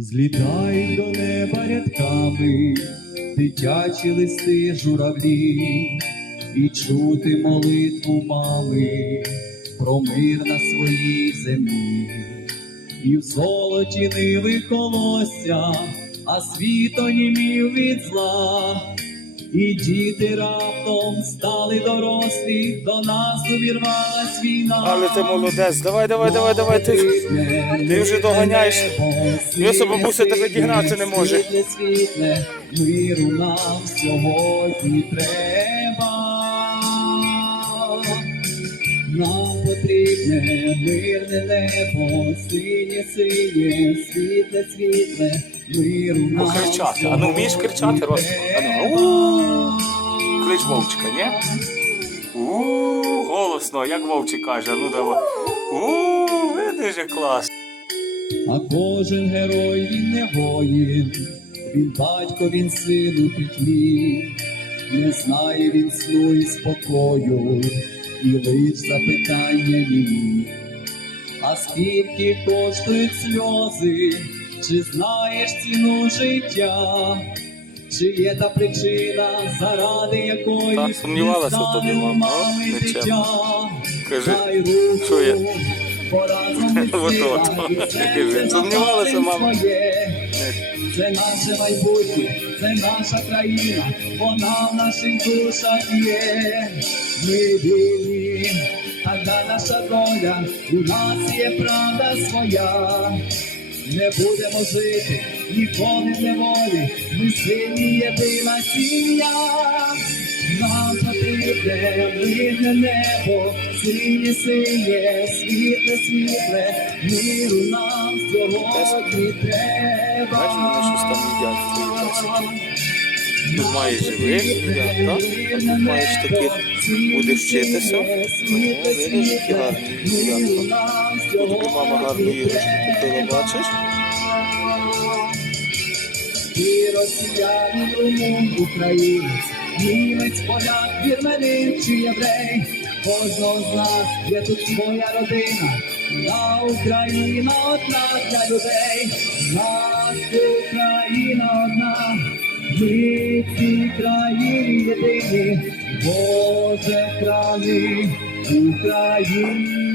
Злітають до неба рядками дитячі листи журавлі, і чути молитву мами про мир на своїй землі, і в золоті ниви колосся, а світ онімів від зла. І діти раптом стали дорослі, до нас увірвалась війна. Але ти молодець, давай, давай, давай, давай. Ти, ти вже доганяєш. Йосип бабуся тебе дігнати не може. Світле, світле, миру нам сьогодні треба. Нам потрібне мирне небо, синє, синє, світле, світле, миру нам Покричати. А ну, вмієш кричати, сьогодні А ну, треба. Клич Вовчика, ні? У, голосно, як Вовчик каже, ну давай. У, видиш, як клас. А кожен герой він не воїн, він батько, він син у петлі, не знає він сну і спокою, і лиш запитання ні. А скільки коштують сльози, чи знаєш ціну життя? Чи є та причина, заради якої Так, сумнівалася в тобі, мама, дитя? Кажи, що я? Бо разом ми Вот сила, от. і сумнівалася, мама? Це наше майбутнє, це наша країна, вона в наших душах є. Ми вільні, така наша доля, у нас є правда своя. Не будемо жити ніколи в неволі, ми сильні єдина сім'я. Потрібне небо, синє, синє, світле, світле, миру нам сьогодні треба. Бачиш, вони щось там їдять. Тут маєш живих звірят, так? Тут маєш таких, будеш вчитися. Ну, видиш, які гарні звірятка. Тут тобі мама гарну іграшку купила, бачиш? І росіянин, румун, українець, німець, поляк, вірменин чи єврей. Кожного з нас є тут своя родина, на Україна одна для людей, нас Україна одна, ми в цій країні єдині, Боже храни Україну.